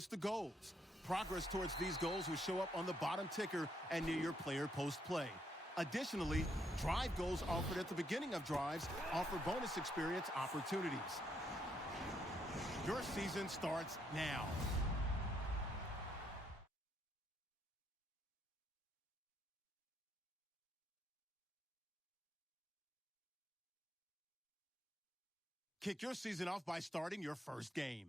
Notice the goals. Progress towards these goals will show up on the bottom ticker and near your player post-play. Additionally, drive goals offered at the beginning of drives offer bonus experience opportunities. Your season starts now. Kick your season off by starting your first game.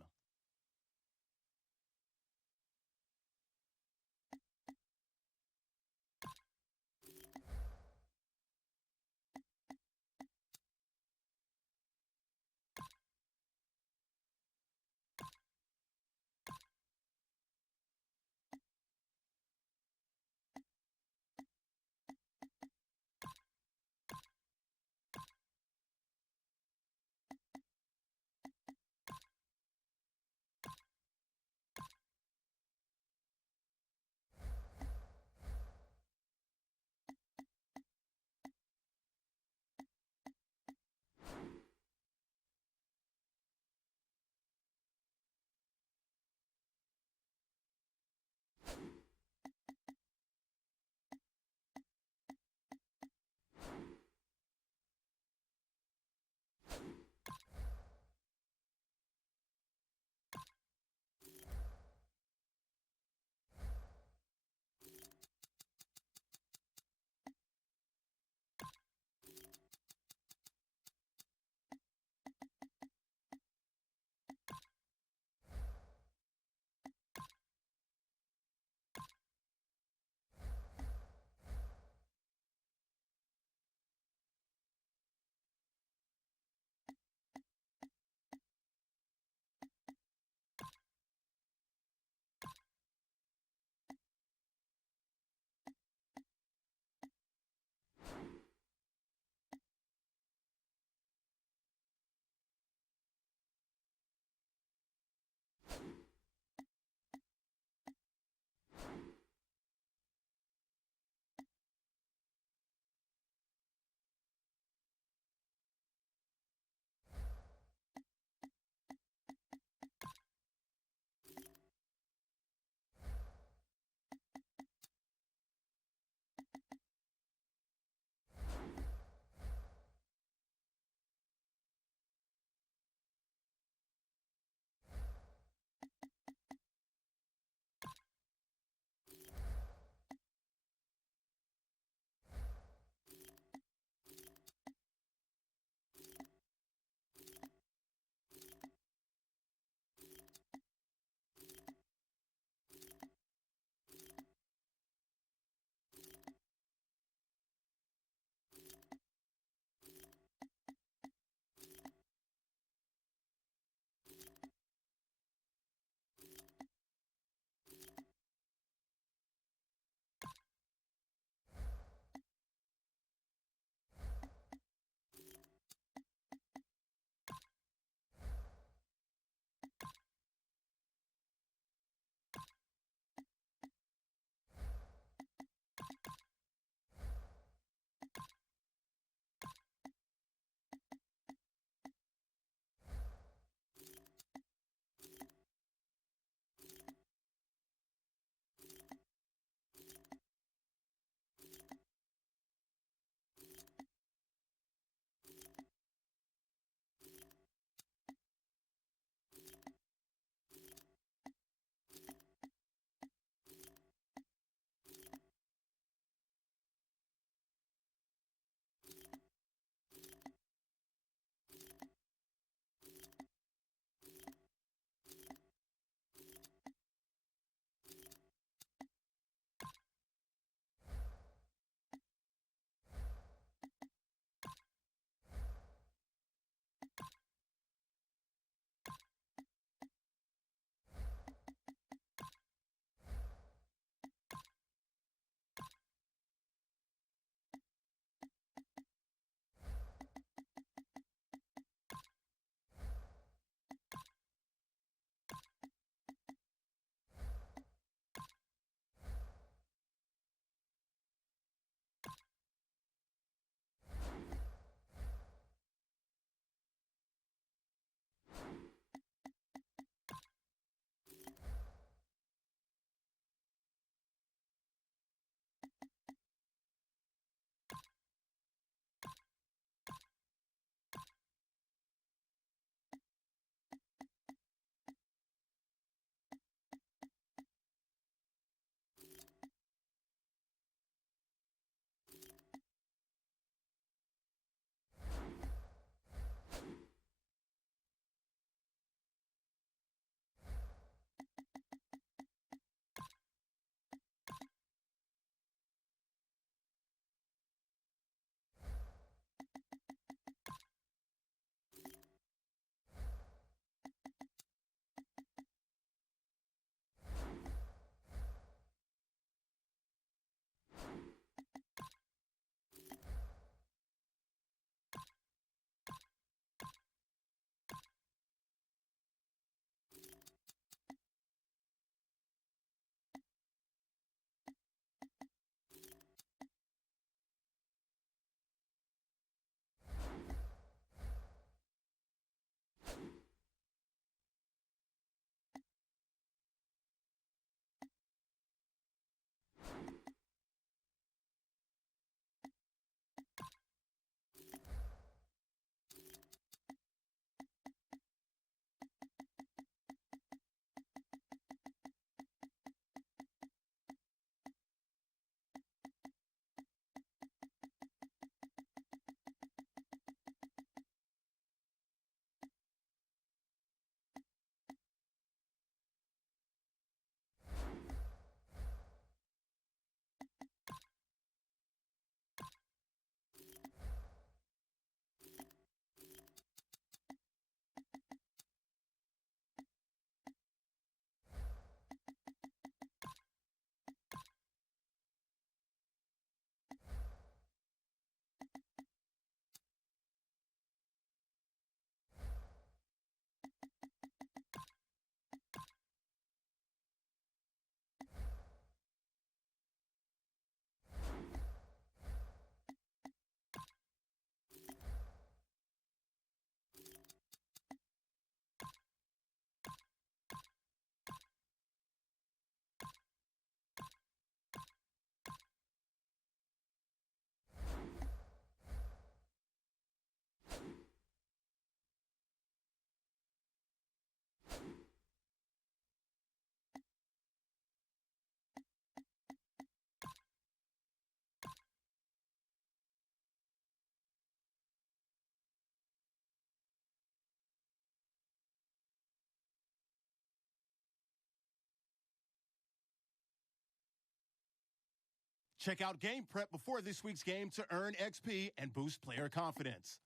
Check out Game Prep before this week's game to earn XP and boost player confidence.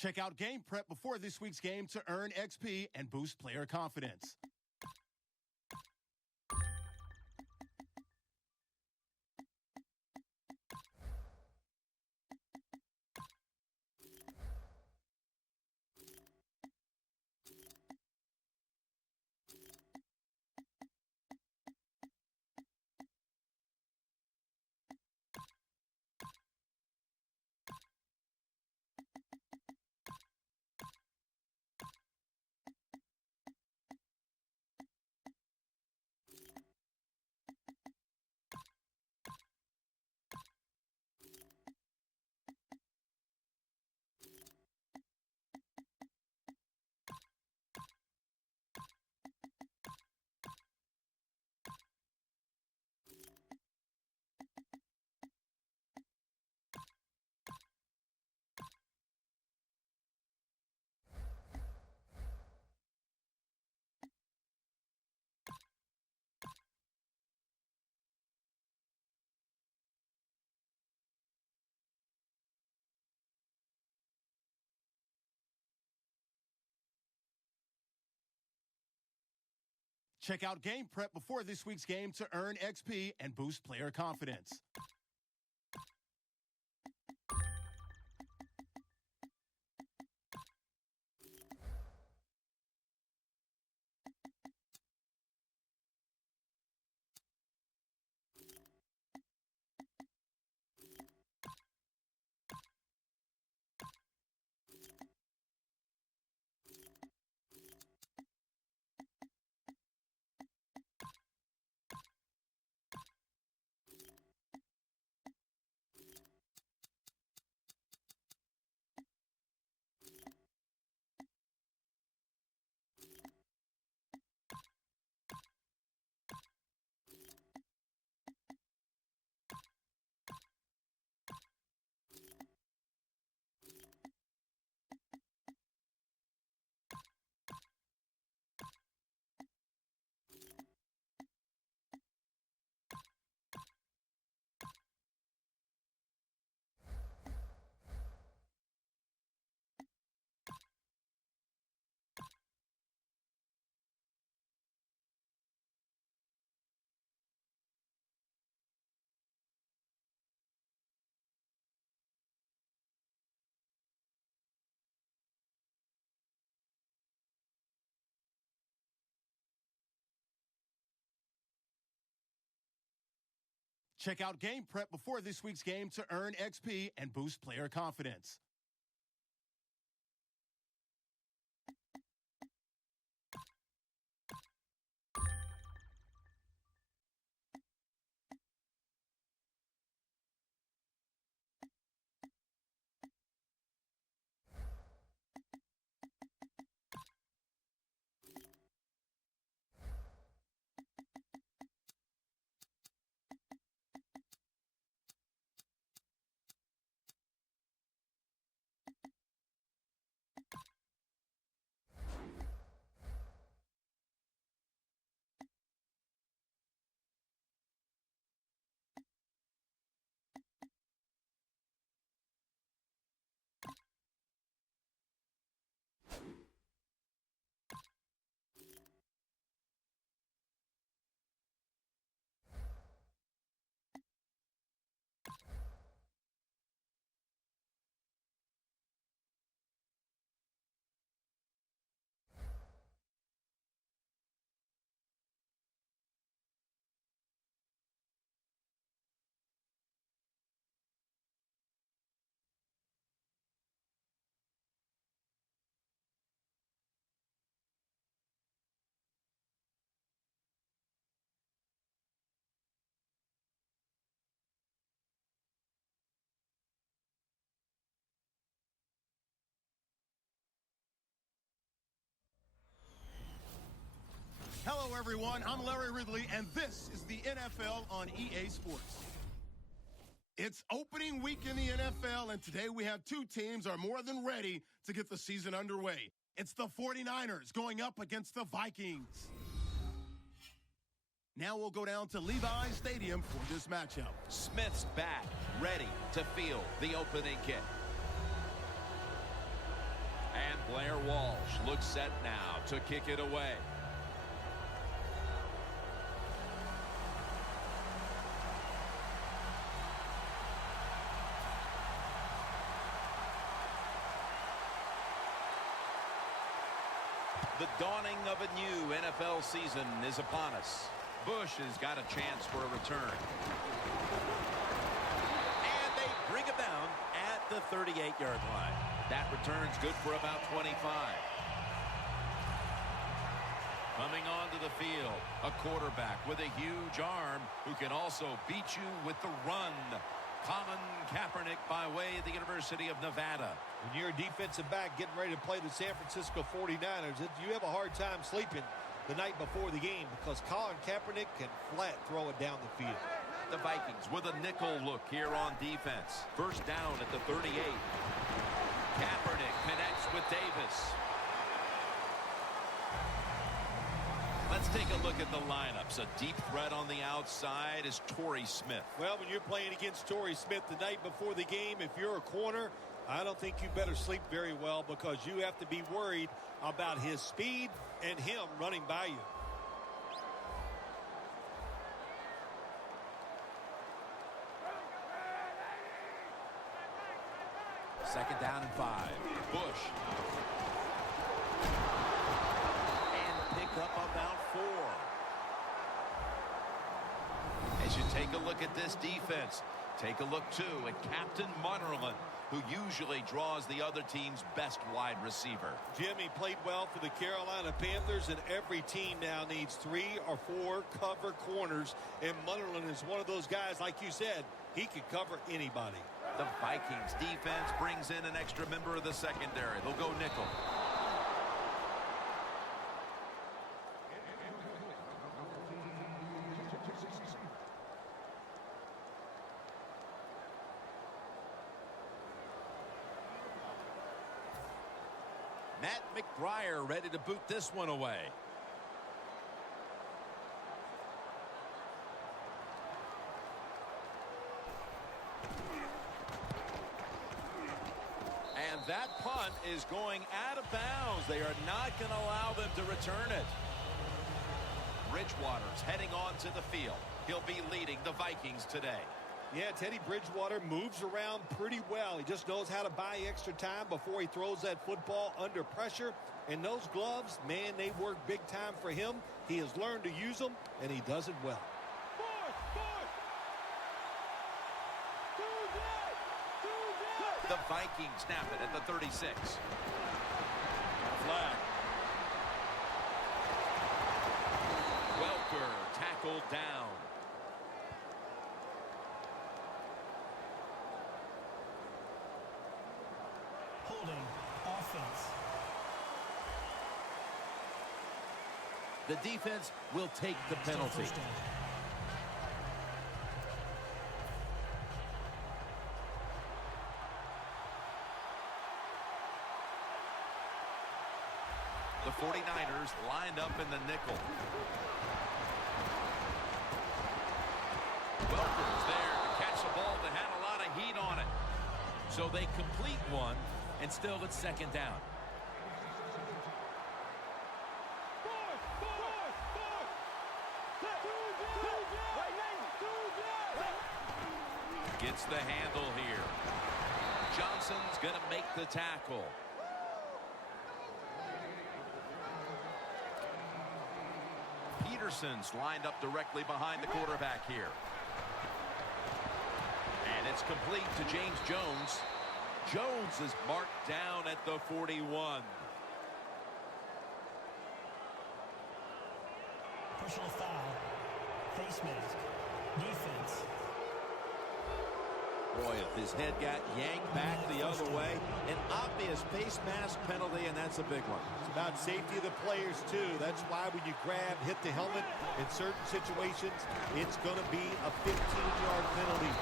Check out Game Prep before this week's game to earn XP and boost player confidence. Check out Game Prep before this week's game to earn XP and boost player confidence. Check out Game Prep before this week's game to earn XP and boost player confidence. Hello, everyone. I'm Larry Ridley, and this is the NFL on EA Sports. It's opening week in the NFL, and today we have two teams are more than ready to get the season underway. It's the 49ers going up against the Vikings. Now we'll go down to Levi's Stadium for this matchup. Smith's back, ready to field the opening kick. And Blair Walsh looks set now to kick it away. The dawning of a new NFL season is upon us. Bush has got a chance for a return. And they bring him down at the 38-yard line. That return's good for about 25. Coming onto the field, a quarterback with a huge arm who can also beat you with the run. Colin Kaepernick by way of the University of Nevada. When you're a defensive back getting ready to play the San Francisco 49ers, you have a hard time sleeping the night before the game because Colin Kaepernick can flat throw it down the field. The Vikings with a nickel look here on defense. First down at the 38. Kaepernick connects with Davis. Let's take a look at the lineups. A deep threat on the outside is Torrey Smith. Well, when you're playing against Torrey Smith the night before the game, if you're a corner, I don't think you better sleep very well because you have to be worried about his speed and him running by you. Second down and 5. Bush. And pick up about 4. As you take a look at this defense, take a look, too, at Captain Munnerlyn, who usually draws the other team's best wide receiver. Jimmy played well for the Carolina Panthers, and every team now needs 3 or 4 cover corners, and Munnerlyn is one of those guys, like you said, he can cover anybody. The Vikings defense brings in an extra member of the secondary. They'll go nickel. Matt McBriar ready to boot this one away. And that punt is going out of bounds. They are not going to allow them to return it. Bridgewater's heading on to the field. He'll be leading the Vikings today. Yeah, Teddy Bridgewater moves around pretty well. He just knows how to buy extra time before he throws that football under pressure. And those gloves, man, they work big time for him. He has learned to use them, and he does it well. The Vikings snap it at the 36. Flag. Welker tackled down. Holding offense. The defense will take the penalty. The 49ers lined up in the nickel. Welker's there to catch the ball that had a lot of heat on it. So they complete one, and still it's second down. Gets the handle here. Johnson's going to make the tackle. Peterson's lined up directly behind the quarterback here. And it's complete to James Jones. Jones is marked down at the 41. Personal foul. Face mask. Defense. Boy, if his head got yanked back the other way, an obvious face mask penalty, and that's a big one. It's about safety of the players, too. That's why when you grab, hit the helmet, in certain situations, it's going to be a 15-yard penalty.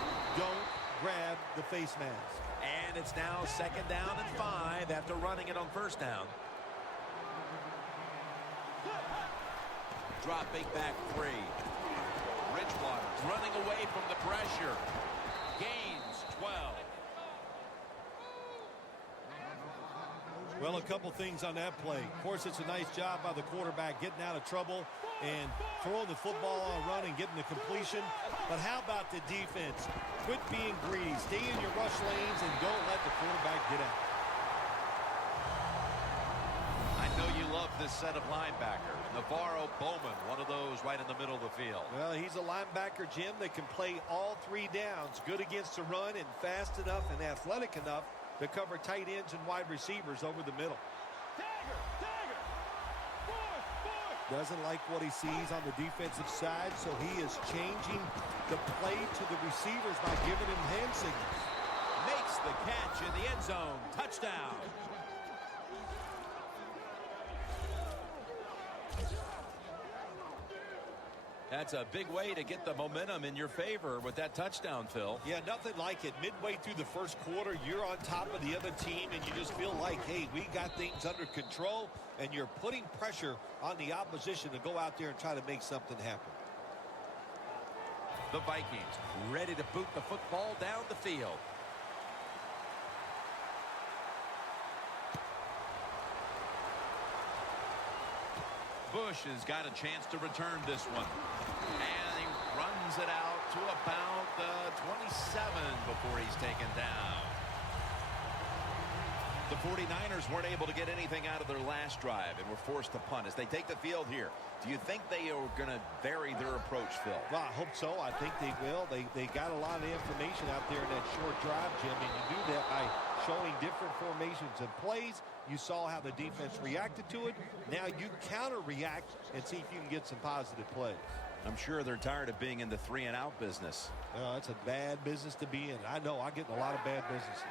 Don't grab the face mask. And it's now 2nd down and 5 after running it on 1st down. Dropping back 3. Bridgewater's running away from the pressure. Gains 12. Well, a couple things on that play. Of course, it's a nice job by the quarterback getting out of trouble and throwing the football on a run and getting the completion. But how about the defense? Quit being greedy. Stay in your rush lanes and don't let the quarterback get out. I know you love this set of linebackers. Navarro Bowman, one of those right in the middle of the field. Well, he's a linebacker, Jim, that can play all 3 downs. Good against the run and fast enough and athletic enough to cover tight ends and wide receivers over the middle. Doesn't like what he sees on the defensive side, so he is changing the play to the receivers by giving him hand signals. Makes the catch in the end zone. Touchdown. That's a big way to get the momentum in your favor with that touchdown, Phil. Yeah, nothing like it. Midway through the first quarter, you're on top of the other team, and you just feel like, hey, we got things under control, and you're putting pressure on the opposition to go out there and try to make something happen. The Vikings ready to boot the football down the field. Bush has got a chance to return this one. And he runs it out to about the 27 before he's taken down. The 49ers weren't able to get anything out of their last drive and were forced to punt as they take the field here. Do you think they are going to vary their approach, Phil? Well, I hope so. I think they will. They got a lot of information out there in that short drive, Jim, and you do that by showing different formations and plays. You saw how the defense reacted to it. Now you counter-react and see if you can get some positive plays. I'm sure they're tired of being in the 3-and-out business. That's a bad business to be in. I know. I get in a lot of bad businesses.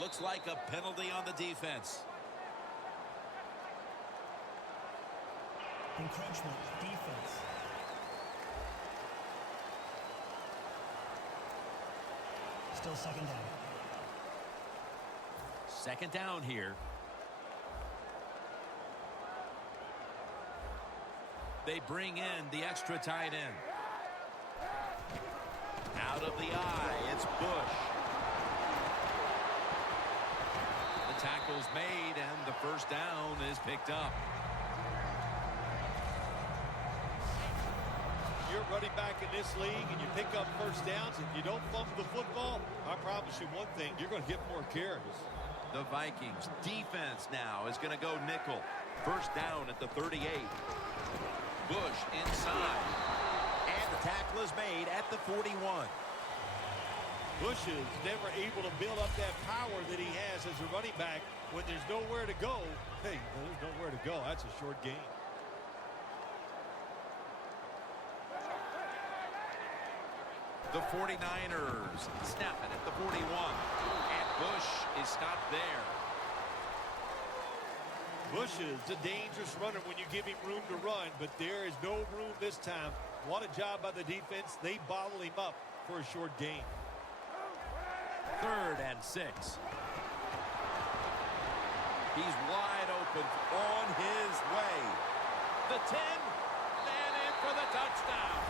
Looks like a penalty on the defense. Encroachment, defense. Still 2nd down. 2nd down here. They bring in the extra tight end. Out of the eye, it's Bush. The tackle's made, and the 1st down is picked up. You're running back in this league and you pick up 1st downs and you don't fumble the football, I promise you one thing, you're going to get more carries. The Vikings defense now is going to go nickel. 1st down at the 38. Bush inside. And the tackle is made at the 41. Bush is never able to build up that power that he has as a running back when there's nowhere to go. Hey, there's nowhere to go. That's a short game. The 49ers snap it at the 41. And Bush is stopped there. Bush is a dangerous runner when you give him room to run, but there is no room this time. What a job by the defense. They bottle him up for a short gain. 3rd and 6. He's wide open on his way. The 10, and in for the touchdown.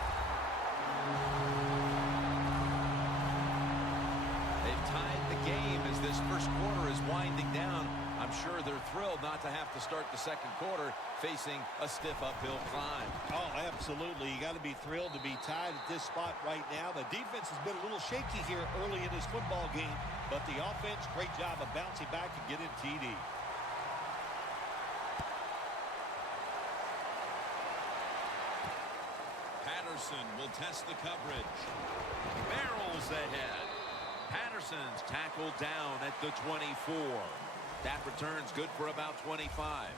They've tied the game as this 1st quarter is winding down. I'm sure they're thrilled not to have to start the 2nd quarter facing a stiff uphill climb. Oh, absolutely. You got to be thrilled to be tied at this spot right now. The defense has been a little shaky here early in this football game, but the offense, great job of bouncing back and getting TD. Patterson will test the coverage. Barrels ahead. Patterson's tackled down at the 24. That return's good for about 25.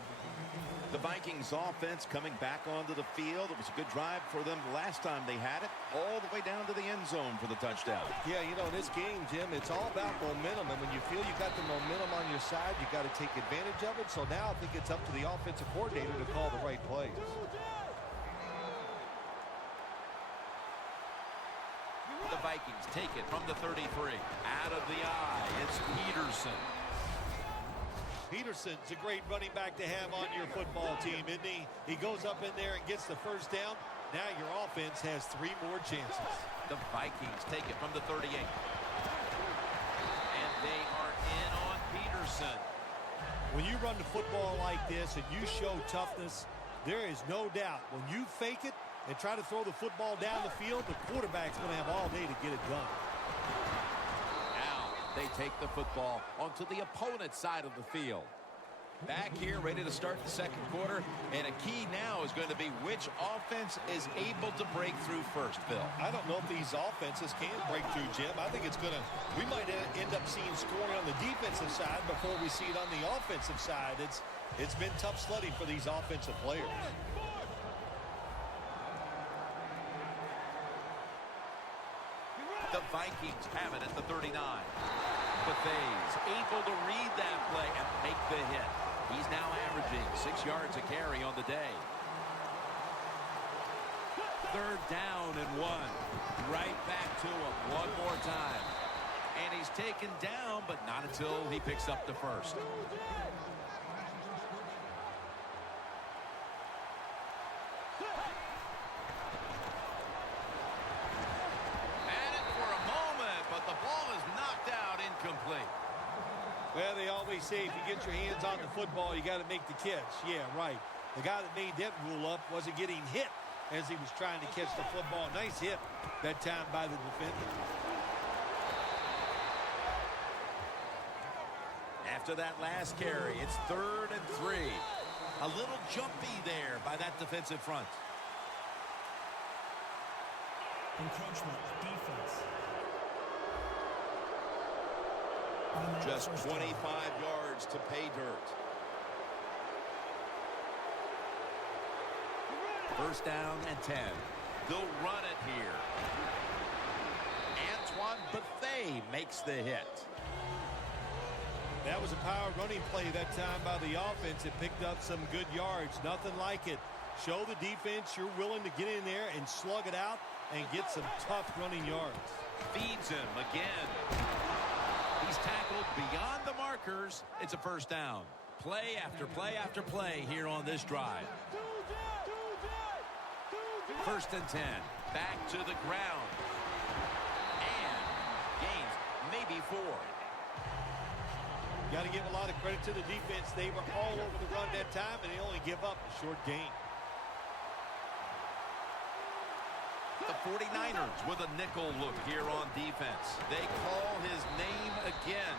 The Vikings offense coming back onto the field. It was a good drive for them last time they had it, all the way down to the end zone for the touchdown. Yeah, you know, in this game, Jim, it's all about momentum. And when you feel you got the momentum on your side, you got to take advantage of it. So now I think it's up to the offensive coordinator to call the right plays. The Vikings take it from the 33. Out of the eye, it's Peterson. Peterson's a great running back to have on your football team, isn't he? He goes up in there and gets the first down. Now your offense has 3 more chances. The Vikings take it from the 38. And they are in on Peterson. When you run the football like this and you show toughness, there is no doubt when you fake it and try to throw the football down the field, the quarterback's going to have all day to get it done. Now they take the football onto the opponent's side of the field. Back here, ready to start the second quarter, and a key now is going to be which offense is able to break through first, Phil. I don't know if these offenses can break through, Jim. I think it's going to, we might end up seeing scoring on the defensive side before we see it on the offensive side. It's been tough sledding for these offensive players. The Vikings have it at the 39. Buffet's able to read that play and make the hit. He's now averaging 6 yards a carry on the day. Third down and 1. Right back to him one more time. And he's taken down, but not until he picks up the first. Incomplete. Well, they always say if you get your hands on the football, you got to make the catch. Yeah, right. The guy that made that rule up wasn't getting hit as he was trying to catch the football. Nice hit that time by the defender. After that last carry, it's 3rd and 3. A little jumpy there by that defensive front. Encroachment, defense. Just 25 yards to pay dirt. First down and 10. They'll run it here. Antoine Buffet makes the hit. That was a power running play that time by the offense. It picked up some good yards. Nothing like it. Show the defense you're willing to get in there and slug it out and get some tough running yards. Feeds him again. He's tackled beyond the markers. It's a first down. Play after play after play here on this drive. 1st and 10. Back to the ground. And gains maybe 4. Got to give a lot of credit to the defense. They were all over the run that time, and they only give up a short gain. The 49ers with a nickel look here on defense. They call his name again.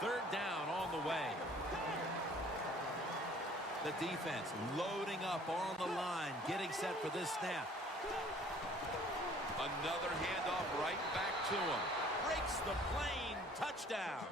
3rd down on the way. The defense loading up on the line, getting set for this snap. Another handoff right back to him. Breaks the plane. Touchdown.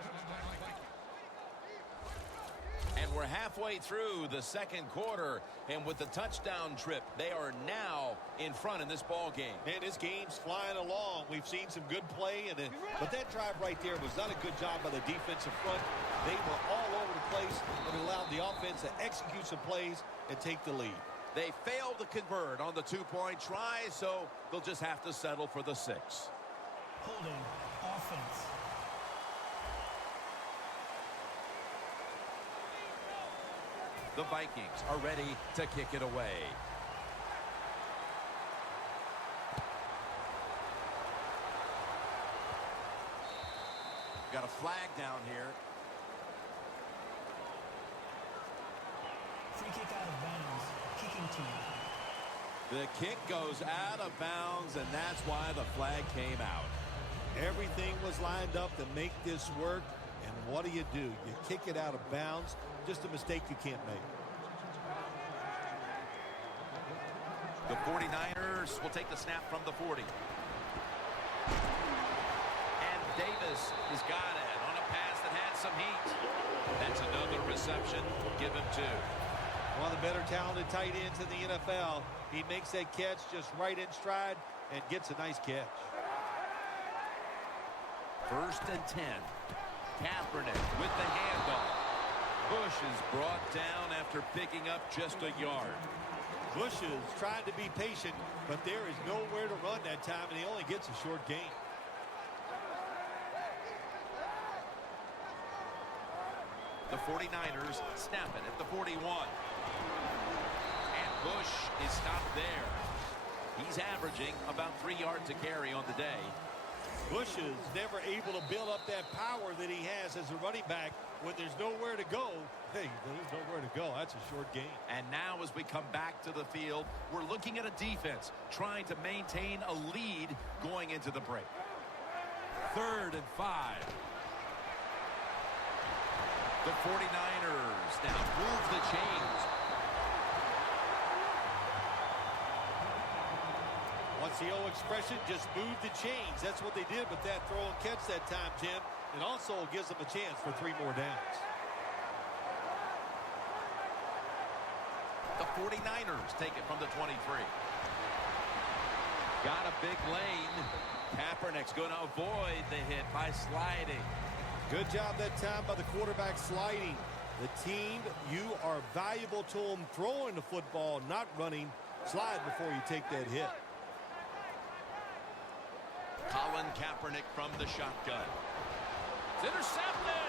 And we're halfway through the second quarter, and with the touchdown trip, they are now in front in this ball game. Man, this game's flying along. We've seen some good play, but that drive right there was not a good job by the defensive front. They were all over the place, but it allowed the offense to execute some plays and take the lead. They failed to convert on the 2-point try, so they'll just have to settle for the 6. Holding offense. The Vikings are ready to kick it away. Got a flag down here. Free kick out of bounds. Kicking team. The kick goes out of bounds, and that's why the flag came out. Everything was lined up to make this work, and what do? You kick it out of bounds. Just a mistake you can't make. The 49ers will take the snap from the 40. And Davis has got it on a pass that had some heat. That's another reception. Give him 2. One of the better talented tight ends in the NFL. He makes that catch just right in stride and gets a nice catch. 1st and 10. Kaepernick with the handoff. Bush is brought down after picking up just a yard. Bush is trying to be patient, but there is nowhere to run that time, and he only gets a short gain. The 49ers snap it at the 41. And Bush is stopped there. He's averaging about 3 yards a carry on the day. Bush is never able to build up that power that he has as a running back when there's nowhere to go. Hey, there's nowhere to go. That's a short gain. And now as we come back to the field, we're looking at a defense trying to maintain a lead going into the break. 3rd and 5. The 49ers now move the chains. What's the old expression? Just move the chains. That's what they did with that throw and catch that time, Tim. And also gives them a chance for 3 more downs. The 49ers take it from the 23. Got a big lane. Kaepernick's going to avoid the hit by sliding. Good job that time by the quarterback sliding. The team, you are valuable to them throwing the football, not running. Slide before you take that hit. Colin Kaepernick from the shotgun. It's intercepted.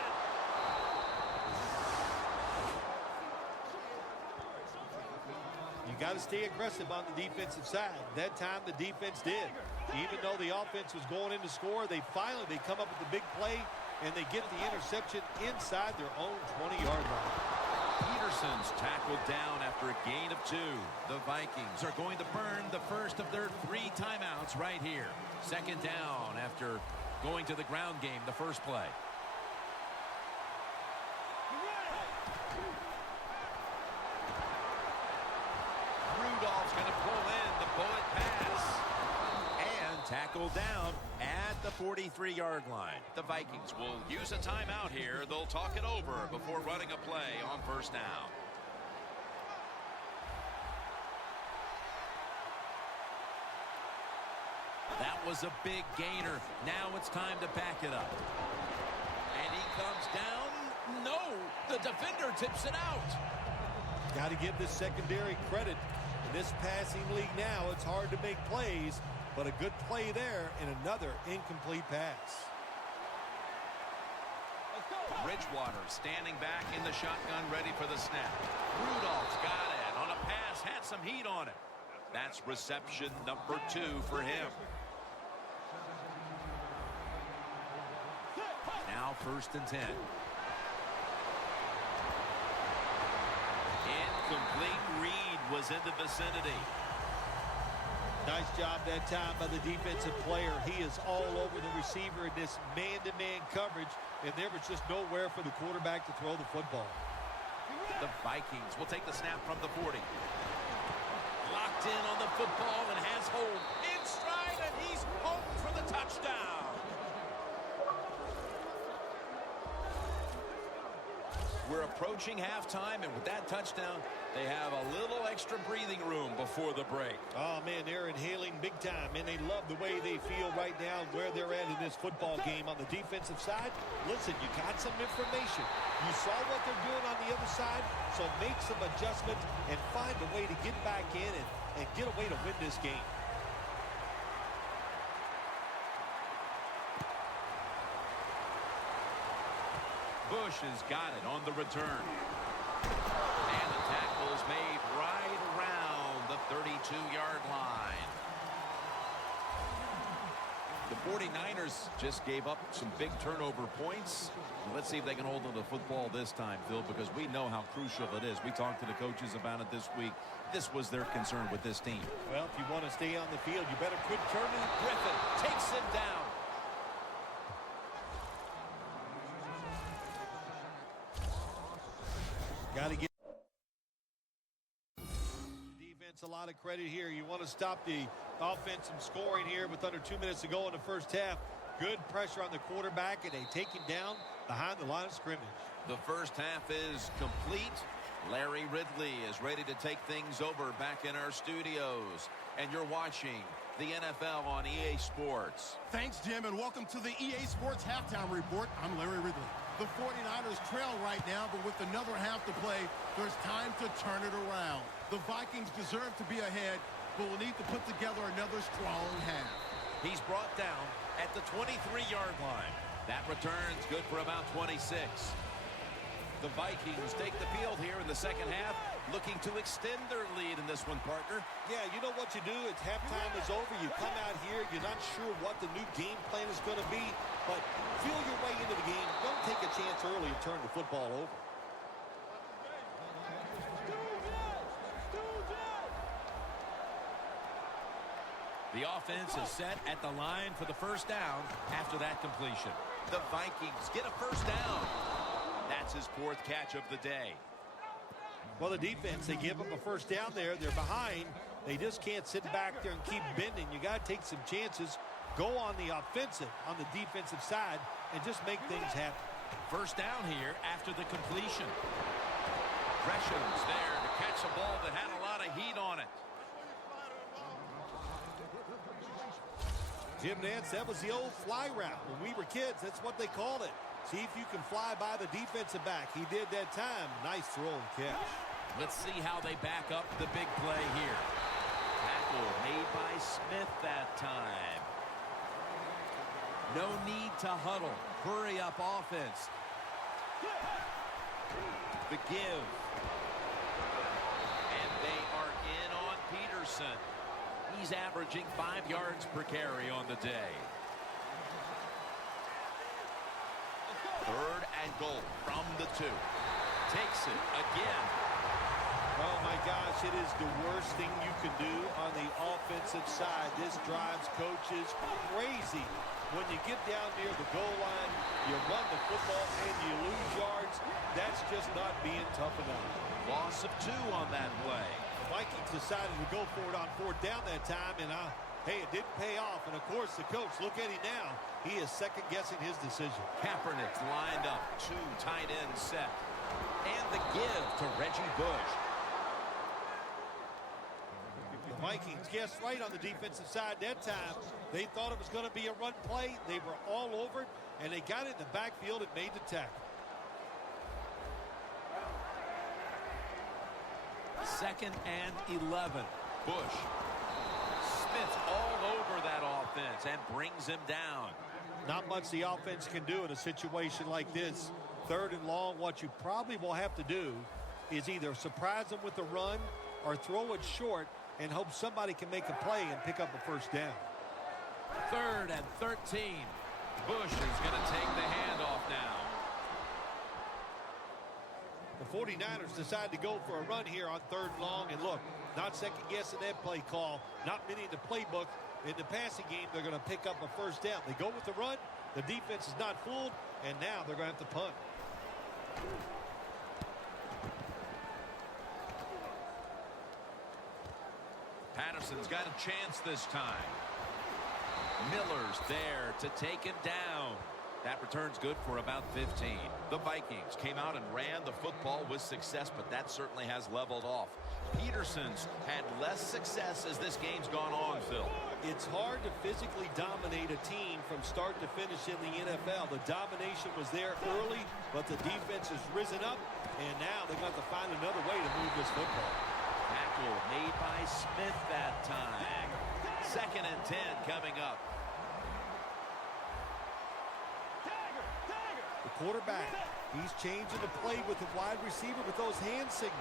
You got to stay aggressive on the defensive side. That time the defense did. Even though the offense was going in to score, they come up with the big play, and they get the interception inside their own 20-yard line. Peterson's tackled down after a gain of 2. The Vikings are going to burn the first of their 3 timeouts right here. 2nd down after going to the ground game the first play. Rudolph's going to pull in the bullet pass. And tackled down at the 43-yard line. The Vikings will use a timeout here. They'll talk it over before running a play on 1st down. That was a big gainer. Now it's time to back it up. And he comes down. No, the defender tips it out. Got to give this secondary credit. In this passing league now, it's hard to make plays, but a good play there and another incomplete pass. Bridgewater standing back in the shotgun, ready for the snap. Rudolph's got it on a pass, had some heat on it. That's reception number 2 for him. Now 1st and 10. Incomplete. Reed was in the vicinity. Nice job that time by the defensive player. He is all over the receiver in this man-to-man coverage, and there was just nowhere for the quarterback to throw the football. The Vikings will take the snap from the 40. Locked in on the football and has hold in stride, and he's home for the touchdown. We're approaching halftime, and with that touchdown, they have a little extra breathing room before the break. Oh, man, they're inhaling big time, and they love the way they feel right now where they're at in this football game. On the defensive side, listen, you got some information. You saw what they're doing on the other side, so make some adjustments and find a way to get back in and get a way to win this game. Bush has got it on the return. And the tackle is made right around the 32-yard line. The 49ers just gave up some big turnover points. Let's see if they can hold on to the football this time, Phil, because we know how crucial it is. We talked to the coaches about it this week. This was their concern with this team. Well, if you want to stay on the field, you better quit turning. Griffin takes him down. Got to give defense a lot of credit here. You want to stop the offense from scoring here with under 2 minutes to go in the first half. Good pressure on the quarterback, and they take him down behind the line of scrimmage. The first half is complete. Larry Ridley is ready to take things over back in our studios. And you're watching the NFL on EA Sports. Thanks, Jim, and welcome to the EA Sports Halftime Report. I'm Larry Ridley. The 49ers trail right now, but with another half to play, there's time to turn it around. The Vikings deserve to be ahead, but will need to put together another strong half. He's brought down at the 23-yard line. That return's good for about 26. The Vikings take the field here in the second half, looking to extend their lead in this one, partner. Yeah, you know what you do? It's halftime is over. You come out here, you're not sure what the new game plan is going to be, but feel your way into the game. Don't take a chance early and turn the football over. The offense is set at the line for the first down after that completion. The Vikings get a first down. That's his fourth catch of the day. Well, the defense, they give up a first down there. They're behind. They just can't sit back there and keep bending. You got to take some chances. Go on the offensive, on the defensive side, and just make things happen. First down here after the completion. Gresham's there to catch a ball that had a lot of heat on it. Jim Nantz, that was the old fly route. When we were kids, that's what they called it. See if you can fly by the defensive back. He did that time. Nice throw and catch. Let's see how they back up the big play here. Tackle made by Smith that time. No need to huddle. Hurry up offense. The give. And they are in on Peterson. He's averaging 5 yards per carry on the day. Third and goal from the 2. Takes it again. Oh, my gosh, it is the worst thing you can do on the offensive side. This drives coaches crazy. When you get down near the goal line, you run the football and you lose yards. That's just not being tough enough. Loss of 2 on that play. The Vikings decided to go for it on fourth down that time, and hey, it didn't pay off. And, of course, the coach, look at him now. He is second-guessing his decision. Kaepernick's lined up, 2 tight ends set. And the give to Reggie Bush. The Vikings guessed right on the defensive side that time. They thought it was going to be a run play. They were all over it, and they got it in the backfield and made the tackle. Second and 11. Bush. Smith all over that offense and brings him down. Not much the offense can do in a situation like this. Third and long, what you probably will have to do is either surprise them with a run or throw it short and hope somebody can make a play and pick up a first down. Third and 13. Bush is going to take the handoff now. The 49ers decide to go for a run here on third and long. And look, not second-guessing that play call. Not many in the playbook. In the passing game, they're going to pick up a first down. They go with the run. The defense is not fooled. And now they're going to have to punt. Patterson's got a chance this time. Miller's there to take him down. That return's good for about 15. The Vikings came out and ran the football with success, but that certainly has leveled off. Peterson's had less success as this game's gone on, Phil. It's hard to physically dominate a team from start to finish in the NFL. The domination was there early, but the defense has risen up, and now they're going to have to find another way to move this football. Tackle made by Smith that time. Second and 10 coming up. The quarterback, he's changing the play with the wide receiver with those hand signals.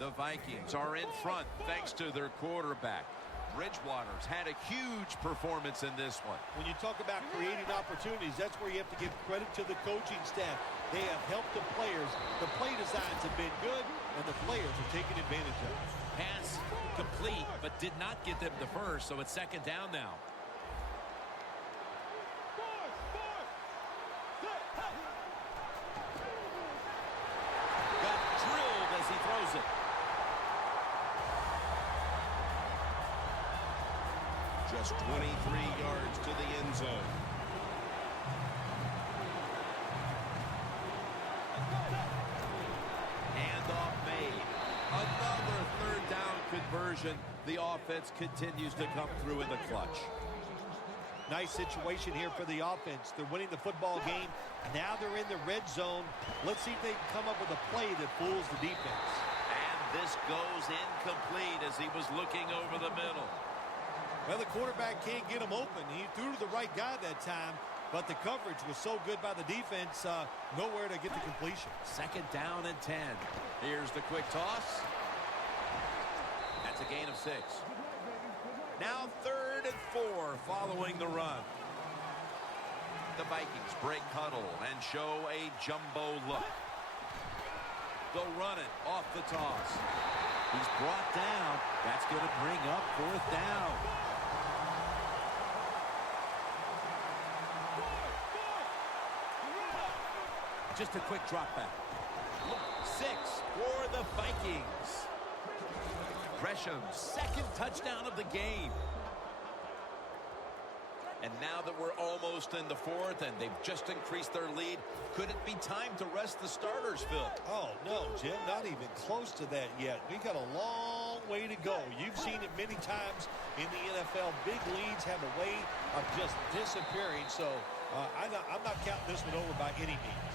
The Vikings are in front thanks to their quarterback. Bridgewater's had a huge performance in this one. When you talk about creating opportunities, that's where you have to give credit to the coaching staff. They have helped the players. The play designs have been good, and the players are taking advantage of it. Pass complete, but did not get them to first, so it's second down now. Got drilled as he throws it. just 23 yards to the end zone. Handoff made. Another third down conversion. The offense continues to come through in the clutch. Nice situation here for the offense. They're winning the football game. Now they're in the red zone. Let's see if they can come up with a play that fools the defense. And this goes incomplete as he was looking over the middle. Well, the quarterback can't get him open. He threw to the right guy that time, but the coverage was so good by the defense, nowhere to get the completion. Second down and 10. Here's the quick toss. That's a gain of 6. Now 3rd and 4 following the run. The Vikings break huddle and show a jumbo look. They'll run it off the toss. He's brought down. That's going to bring up 4th down. Just a quick drop back. 6 for the Vikings. Gresham's second touchdown of the game. And now that we're almost in the 4th and they've just increased their lead, could it be time to rest the starters, Phil? Oh, no, Jim, not even close to that yet. We got a long way to go. You've seen it many times in the NFL. Big leads have a way of just disappearing. So I'm not counting this one over by any means.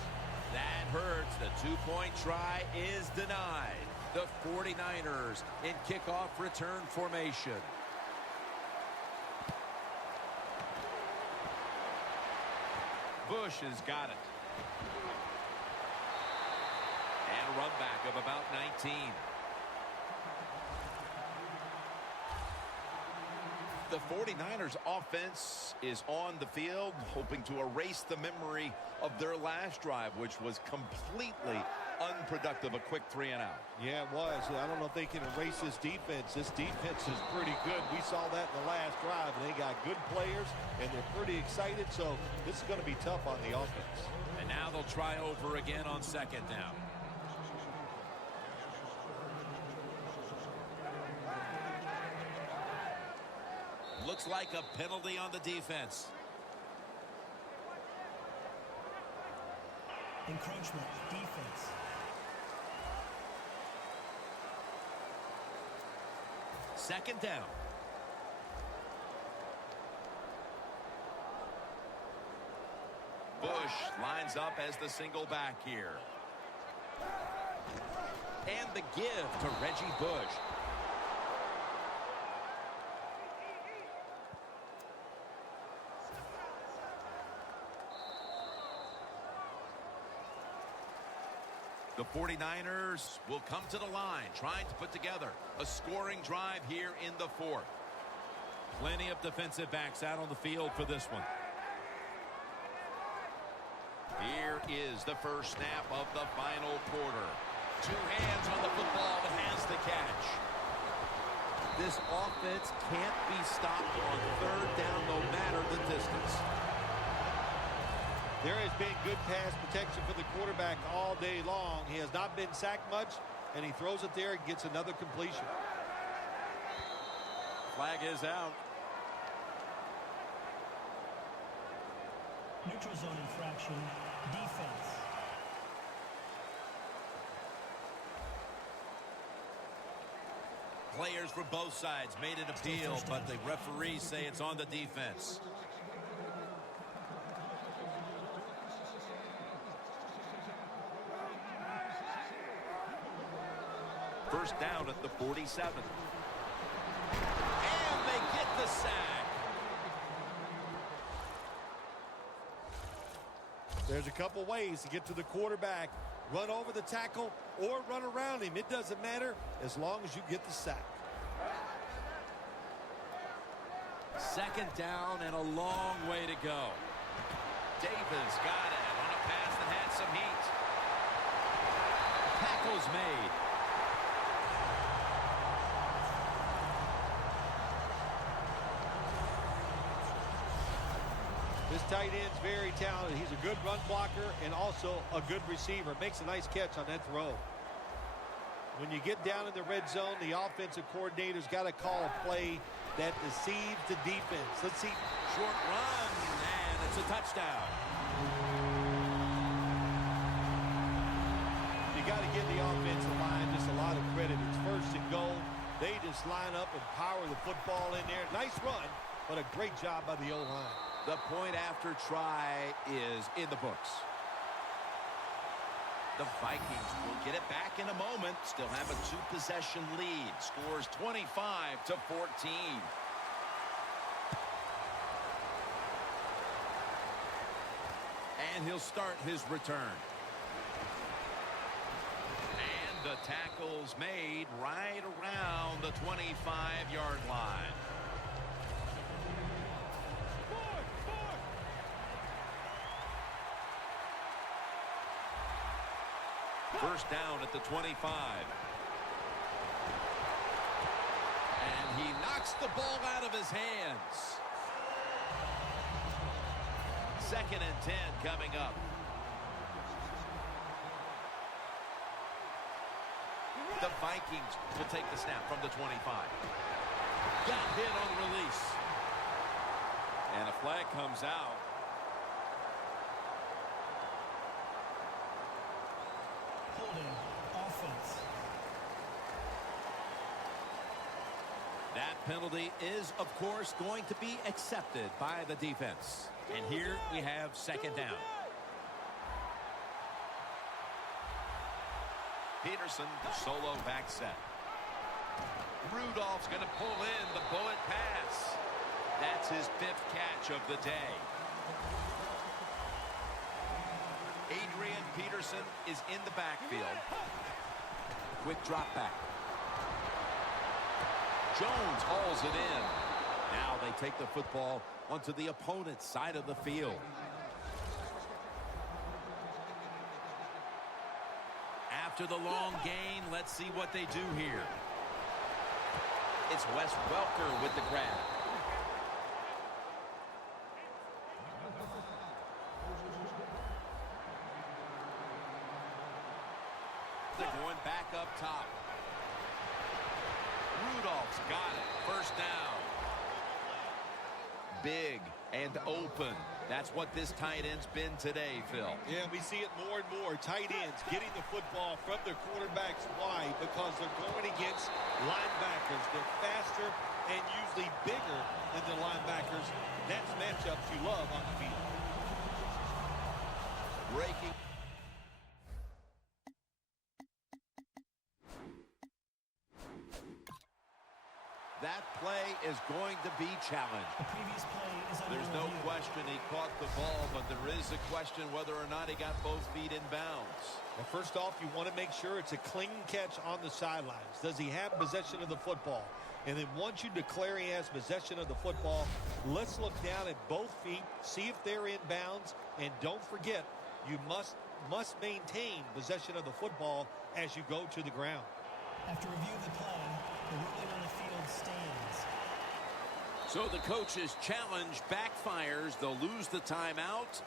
That hurts. The 2-point try is denied. The 49ers in kickoff return formation. Bush has got it. And a run back of about 19. The 49ers offense is on the field, hoping to erase the memory of their last drive, which was completely unproductive, a quick 3 and out. Yeah, it was. I don't know if they can erase this defense. This defense is pretty good. We saw that in the last drive, and they got good players, and they're pretty excited, so this is going to be tough on the offense. And now they'll try over again on 2nd down. Looks like a penalty on the defense. Encroachment, defense. Second down. Bush lines up as the single back here. And the give to Reggie Bush. The 49ers will come to the line, trying to put together a scoring drive here in the 4th. Plenty of defensive backs out on the field for this one. Here is the first snap of the final quarter. 2 hands on the football that has the catch. This offense can't be stopped on 3rd down, no matter the distance. There has been good pass protection for the quarterback all day long. He has not been sacked much, and he throws it there and gets another completion. Flag is out. Neutral zone infraction, defense. Players for both sides made an appeal, but the referees say it's on the defense. First down at the 47. And they get the sack. There's a couple ways to get to the quarterback. Run over the tackle or run around him. It doesn't matter as long as you get the sack. Second down and a long way to go. Davis got it on a pass that had some heat. Tackle's made. This tight end's very talented. He's a good run blocker and also a good receiver. Makes a nice catch on that throw. When you get down in the red zone, the offensive coordinator's got to call a play that deceives the defense. Let's see. Short run, and it's a touchdown. You got to give the offensive line just a lot of credit. It's first and goal. They just line up and power the football in there. Nice run, but a great job by the O-line. The point after try is in the books. The Vikings will get it back in a moment. Still have a 2-possession lead. Scores 25-14. And he'll start his return. And the tackle's made right around the 25-yard line. First down at the 25. And he knocks the ball out of his hands. Second and 10 coming up. The Vikings will take the snap from the 25. Got hit on release. And a flag comes out. Offense. That penalty is, of course, going to be accepted by the defense. And here we have second down. Peterson, the solo back set. Rudolph's going to pull in the bullet pass. That's his 5th catch of the day. Adrian Peterson is in the backfield. Quick drop back. Jones hauls it in. Now they take the football onto the opponent's side of the field. After the long gain, let's see what they do here. It's Wes Welker with the grab. They're going back up top. Rudolph's got it. First down. Big and open. That's what this tight end's been today, Phil. Yeah, we see it more and more. Tight ends getting the football from their quarterbacks. Why? Because they're going against linebackers. They're faster and usually bigger than the linebackers. That's matchups you love on the field. Breaking. That play is going to be challenged. The previous play is under There's no review. question he caught the ball, but there is a question whether or not he got both feet in bounds. Well, first off, you want to make sure it's a clean catch on the sidelines. Does he have possession of the football? And then once you declare he has possession of the football, let's look down at both feet, see if they're in bounds, and don't forget, you must maintain possession of the football as you go to the ground. After review of the play, the ruling on the field stands. So the coach's challenge backfires. They'll lose the timeout,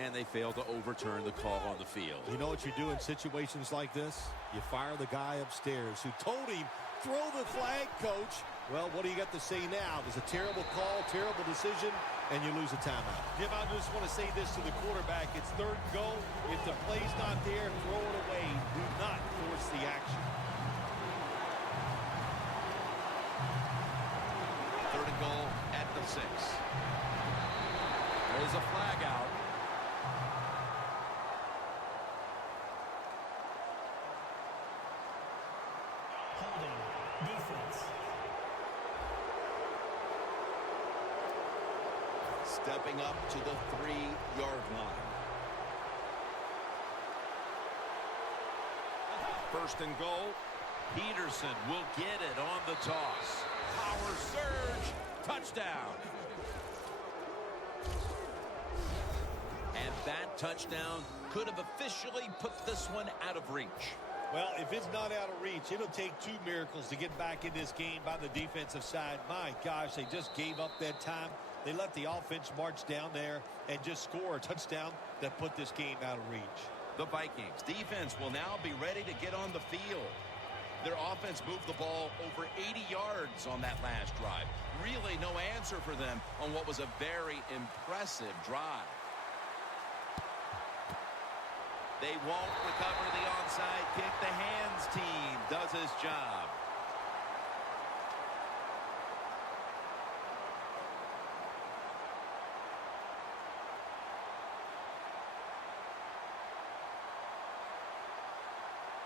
and they fail to overturn the call on the field. You know what you do in situations like this? You fire the guy upstairs who told him, throw the flag, coach. Well, what do you got to say now? It was a terrible call, terrible decision, and you lose a timeout. Jim, I just want to say this to the quarterback. It's third and goal. If the play's not there, throw it away. Do not force the action. Third and goal at the 6. There's a flag out. Holding. Defense. Stepping up to the 3-yard line. First and goal. Peterson will get it on the toss. Power surge. Touchdown. And that touchdown could have officially put this one out of reach. Well, if it's not out of reach, it'll take 2 miracles to get back in this game by the defensive side. My gosh, they just gave up that time. They let the offense march down there and just score a touchdown that put this game out of reach. The Vikings defense will now be ready to get on the field. Their offense moved the ball over 80 yards on that last drive. Really no answer for them on what was a very impressive drive. They won't recover the onside kick. The hands team does its job.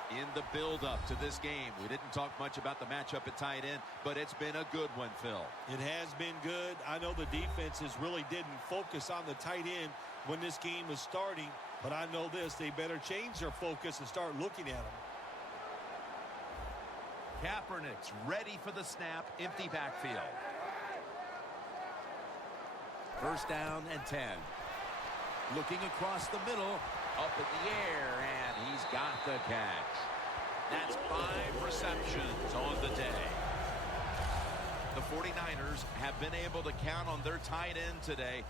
In the build-up to this game, we didn't talk much about the matchup at tight end, but it's been a good one, Phil. It has been good. I know the defenses really didn't focus on the tight end when this game was starting, but I know this, they better change their focus and start looking at them. Kaepernick's ready for the snap, empty backfield. First down and 10. Looking across the middle, up in the air, and he's got the catch. That's 5 receptions on the day. The 49ers have been able to count on their tight end today.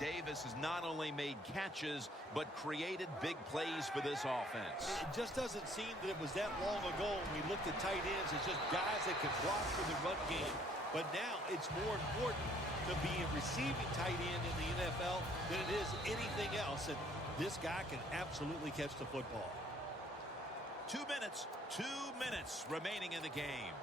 Davis has not only made catches, but created big plays for this offense. It just doesn't seem that it was that long ago when we looked at tight ends as just guys that could block for the run game. But now it's more important to be a receiving tight end in the NFL than it is anything else. And this guy can absolutely catch the football. 2 minutes remaining in the game.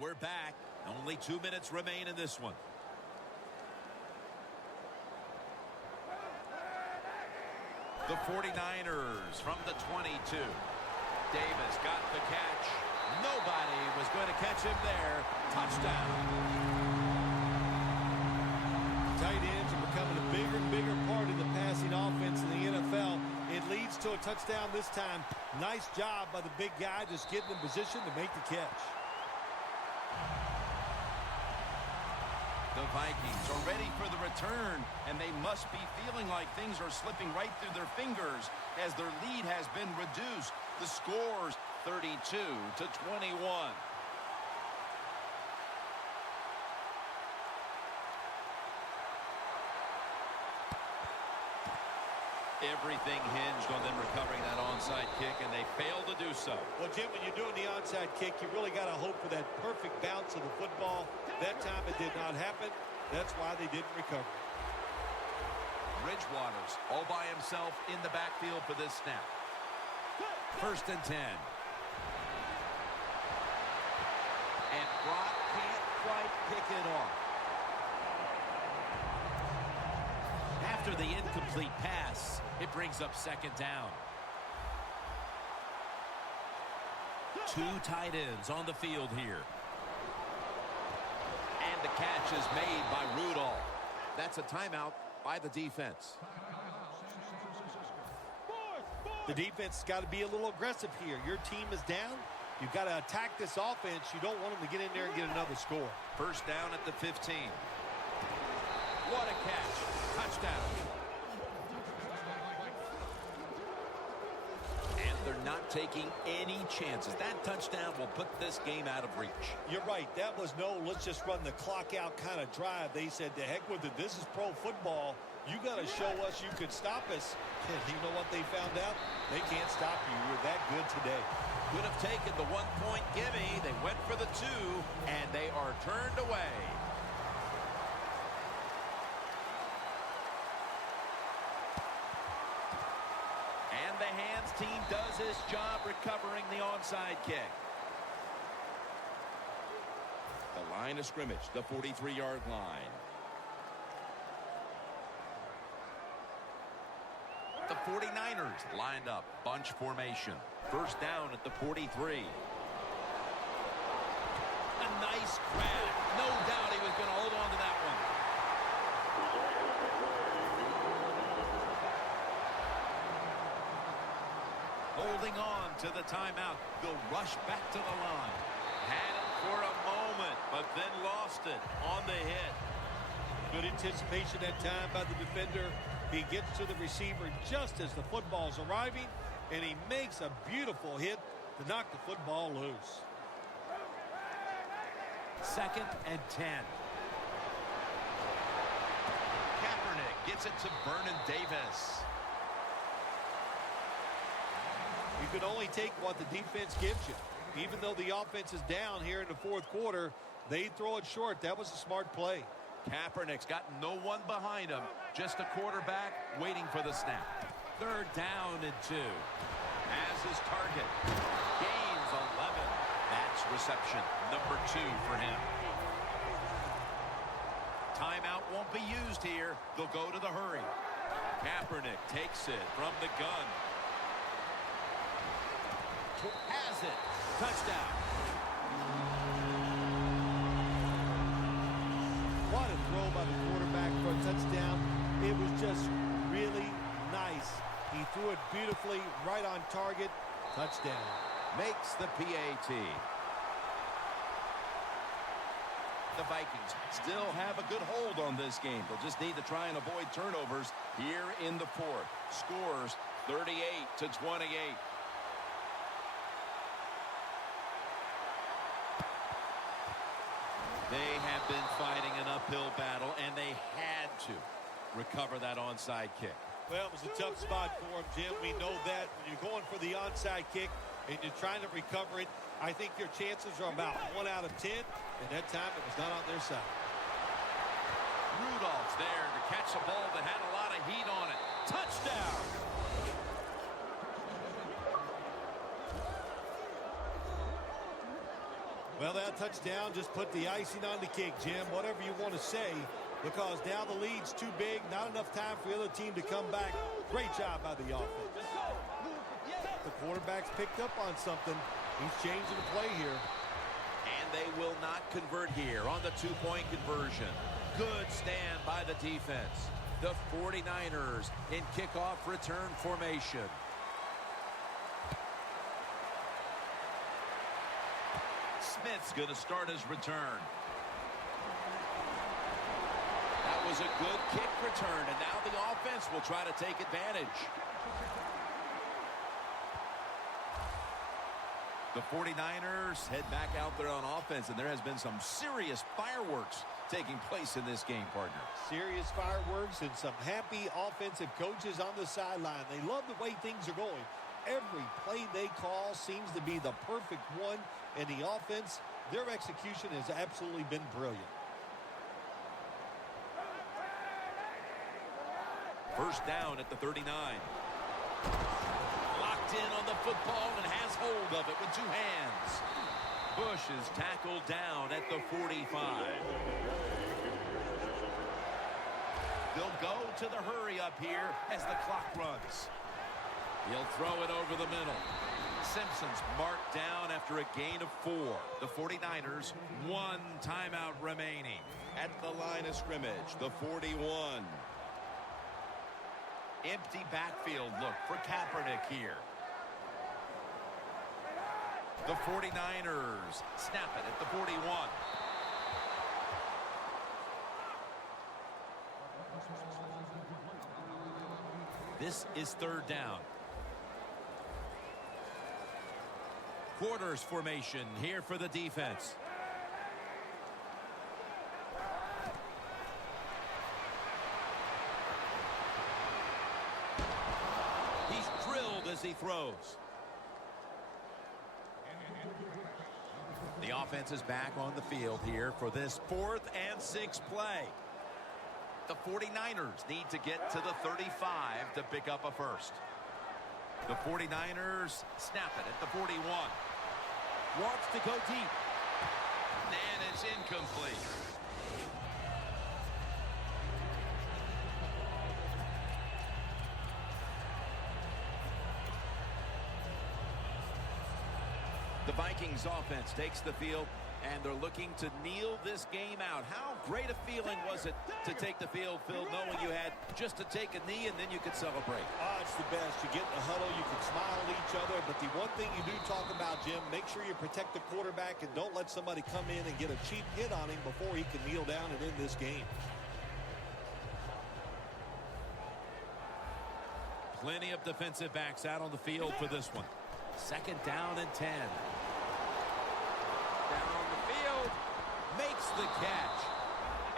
We're back. Only 2 minutes remain in this one. The 49ers from the 22. Davis got the catch. Nobody was going to catch him there. Touchdown. Tight ends are becoming a bigger and bigger part of the passing offense in the NFL. It leads to a touchdown this time. Nice job by the big guy just getting in position to make the catch. The Vikings are ready for the return, and they must be feeling like things are slipping right through their fingers as their lead has been reduced. The score's 32-21. Everything hinged on them recovering that onside kick, and they failed to do so. Well, Jim, when you're doing the onside kick, you really got to hope for that perfect bounce of the football. That time it did not happen. That's why they didn't recover. Bridgewater's all by himself in the backfield for this snap. First and 10. And Brock can't quite pick it off. After the incomplete pass, it brings up second down. 2 tight ends on the field here. And the catch is made by Rudolph. That's a timeout by the defense. The defense has got to be a little aggressive here. Your team is down. You've got to attack this offense. You don't want them to get in there and get another score. First down at the 15. What a catch. Touchdown. And they're not taking any chances. That touchdown will put this game out of reach. You're right. That was no let's just run the clock out kind of drive. They said, to heck with it. This is pro football. You got to show us you could stop us. And you know what they found out? They can't stop you. You're that good today. Could have taken the 1-point gimme. They went for the 2, and they are turned away. And the hands team does its job recovering the onside kick. The line of scrimmage, the 43-yard line. The 49ers lined up, bunch formation. First down at the 43. A nice grab. No doubt he was going to hold on to that one. Holding on to the timeout. They'll rush back to the line. Had it for a moment, but then lost it on the hit. Good anticipation that time by the defender. He gets to the receiver just as the football's arriving, and he makes a beautiful hit to knock the football loose. Second and 10. Kaepernick gets it to Vernon Davis. can only take what the defense gives you. Even though the offense is down here in the fourth quarter, they throw it short. That was a smart play. Kaepernick's got no one behind him. Just a quarterback waiting for the snap. Third down and 2. As his target. Gains 11. That's reception number 2 for him. Timeout won't be used here. They'll go to the hurry. Kaepernick takes it from the gun. Has it. Touchdown. What a throw by the quarterback for a touchdown. It was just really nice. He threw it beautifully, right on target. Touchdown. Makes the PAT. The Vikings still have a good hold on this game. They'll just need to try and avoid turnovers here in the fourth. Scores 38-28. They have been fighting an uphill battle, and they had to recover that onside kick. Well, it was a tough spot for him, Jim. We know that when you're going for the onside kick and you're trying to recover it, I think your chances are about 1 out of 10, and that time it was not on their side. Rudolph's there to catch a ball that had a lot of heat on it. Touchdown! Well, that touchdown just put the icing on the cake, Jim, whatever you want to say, because now the lead's too big, not enough time for the other team to come back. Great job by the offense. The quarterback's picked up on something. He's changing the play here. And they will not convert here on the two-point conversion. Good stand by the defense. The 49ers in kickoff return formation. Smith's going to start his return. That was a good kick return, and now the offense will try to take advantage. The 49ers head back out there on offense, and there has been some serious fireworks taking place in this game, partner. Serious fireworks and some happy offensive coaches on the sideline. They love the way things are going. Every play they call seems to be the perfect one, and the offense, their execution has absolutely been brilliant. First down at the 39. Locked in on the football and has hold of it with 2 hands. Bush is tackled down at the 45. They'll go to the hurry up here as the clock runs. He'll throw it over the middle. Simpson's marked down after a gain of 4. The 49ers, 1 timeout remaining. At the line of scrimmage, the 41. Empty backfield look for Kaepernick here. The 49ers snap it at the 41. This is third down. Quarters formation here for the defense. He's drilled as he throws. The offense is back on the field here for this 4th and 6 play. The 49ers need to get to the 35 to pick up a first. The 49ers snap it at the 41. Wants to go deep. And it's incomplete. The Vikings offense takes the field, and they're looking to kneel this game out. How great a feeling was it to take the field, Phil, knowing you had just to take a knee and then you could celebrate? It's the best. You get in the huddle, you can smile at each other, but the one thing you do talk about, Jim, make sure you protect the quarterback and don't let somebody come in and get a cheap hit on him before he can kneel down and end this game. Plenty of defensive backs out on the field for this one. Second down and 10. Down the field, makes the catch,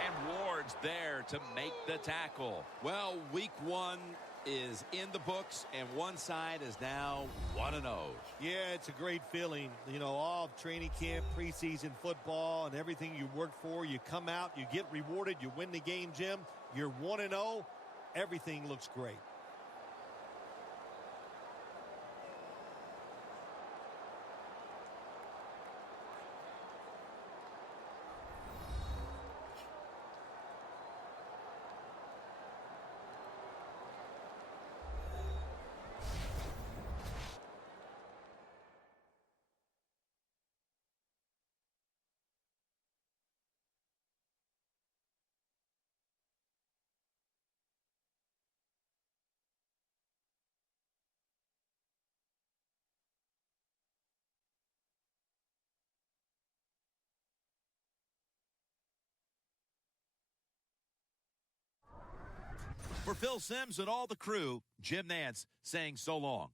and Ward's there to make the tackle. Well, week 1 is in the books, and one side is now 1-0. Yeah, it's a great feeling. You know, all of training camp, preseason football, and everything you work for, you come out, you get rewarded, you win the game, Jim. You're 1-0. Everything looks great. For Phil Simms and all the crew, Jim Nantz saying so long.